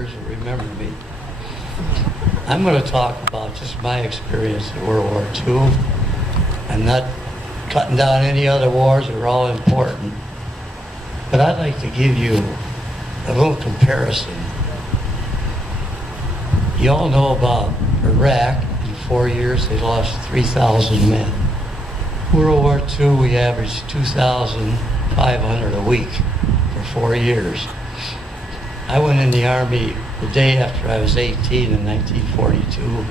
years will remember me. I'm going to talk about just my experience in World War II. I'm not cutting down any other wars, they're all important. But I'd like to give you a little comparison. You all know about Iraq. In 4 years, they lost 3,000 men. World War II, we averaged 2,500 a week for 4 years. I went in the Army the day after I was 18 in 1942.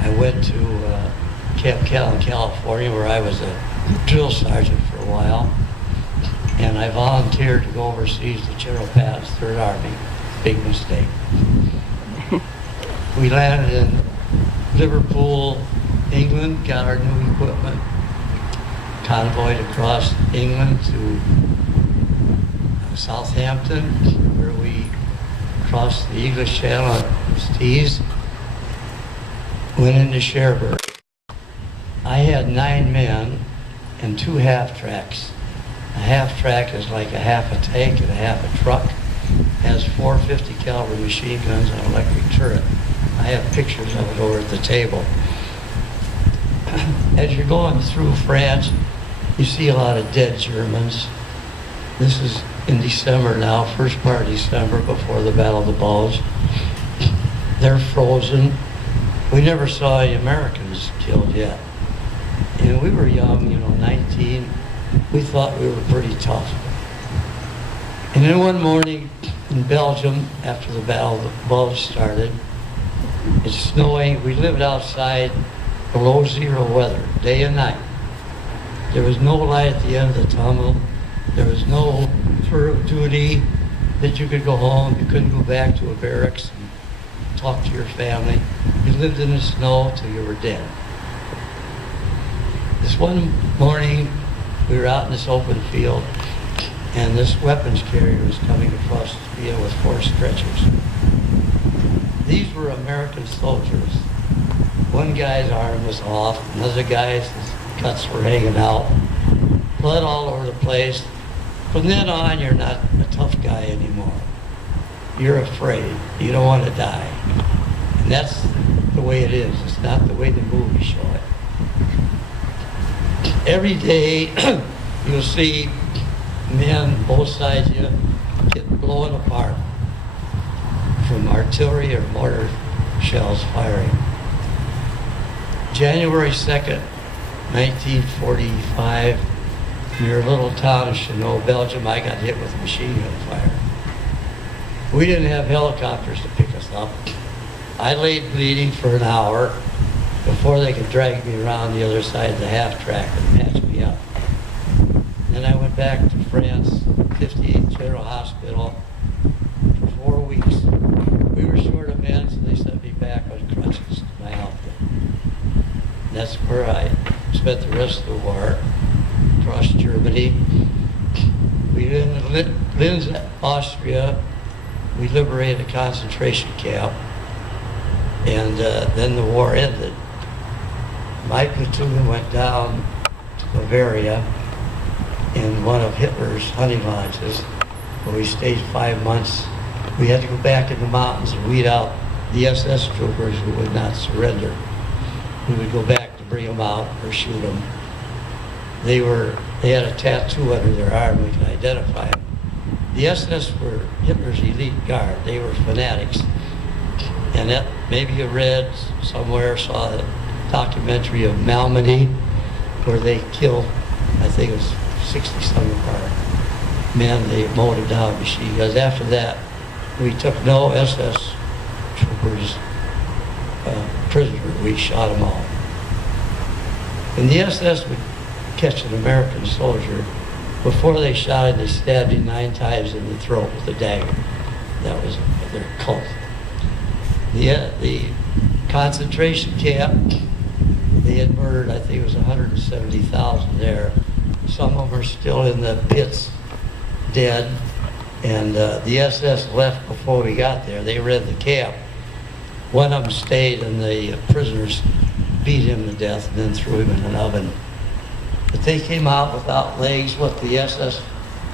I went to Camp Callan, California, where I was a drill sergeant for a while. And I volunteered to go overseas to General Patton's Third Army. Big mistake. We landed in Liverpool, England, got our new equipment, convoyed across England to Southampton, where we crossed the English Channel at Tees, went into Cherbourg. I had 9 men and 2 half-tracks. A half-track is like a half a tank and a half a truck. Has 4 50 caliber machine guns and an electric turret. I have pictures of it over at the table. As you're going through France, you see a lot of dead Germans. This is in December now, first part of December, before the Battle of the Bulge. They're frozen. We never saw any Americans killed yet. And we were young, 19. We thought we were pretty tough. And then one morning in Belgium, after the Battle of the Bulge started, it's snowing. We lived outside below zero weather, day and night. There was no light at the end of the tunnel. There was no tour of duty that you could go home. You couldn't go back to a barracks and talk to your family. You lived in the snow till you were dead. This one morning, we were out in this open field, and this weapons carrier was coming across the field with 4 stretchers. These were American soldiers. One guy's arm was off, another guy's cuts were hanging out, blood all over the place. From then on, you're not a tough guy anymore. You're afraid. You don't want to die. And that's the way it is. It's not the way the movies show it. Every day, you'll see men, both sides of you, get blown apart from artillery or mortar shells firing. January 2nd, 1945, near a little town of Chenot, Belgium, I got hit with machine gun fire. We didn't have helicopters to pick us up. I laid bleeding for an hour before they could drag me around the other side of the half-track and patch me up. Then I went back to France, 58th General Hospital, for 4 weeks. We were short of men, so they sent me back on crutches to my outfit. And that's where I spent the rest of the war, across Germany. We lived in Linz, Austria. We liberated a concentration camp, and then the war ended. My platoon went down to Bavaria in one of Hitler's hunting lodges, where we stayed 5 months. We had to go back in the mountains and weed out the SS troopers who would not surrender. We would go back to bring them out or shoot them. They had a tattoo under their arm, we could identify them. The SS were Hitler's elite guard. They were fanatics. And that, maybe you read somewhere, saw the documentary of Malmedy, where they killed, I think it was 60-some of our men. They mowed down machine guns. After that, we took no SS troopers prisoner. We shot them all. And the SS would catch an American soldier. Before they shot him, they stabbed him 9 times in the throat with a dagger. That was their cult. The concentration camp, they had murdered, I think it was 170,000 there. Some of them are still in the pits, dead. And the SS left before we got there. They ran the camp. One of them stayed, and the prisoners beat him to death and then threw him in an oven. But they came out without legs. What the SS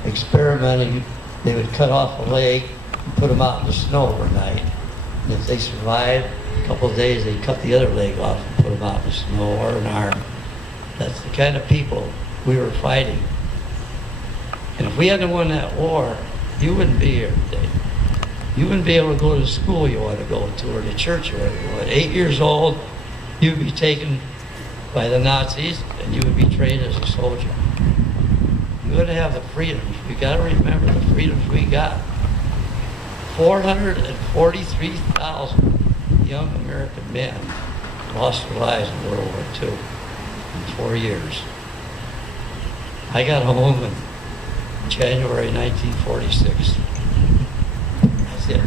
experimenting, they would cut off a leg, and put them out in the snow overnight. And if they survived a couple of days, they cut the other leg off and put them out in the snow or an arm. That's the kind of people we were fighting. And if we hadn't won that war, you wouldn't be here today. You wouldn't be able to go to the school you want to go to or the church you want to go. At 8 years old, you'd be taken by the Nazis and you would be trained as a soldier. You wouldn't have the freedoms. You got to remember the freedoms we got. 443,000 young American men lost their lives in World War II in 4 years. I got home in January 1946. That's it.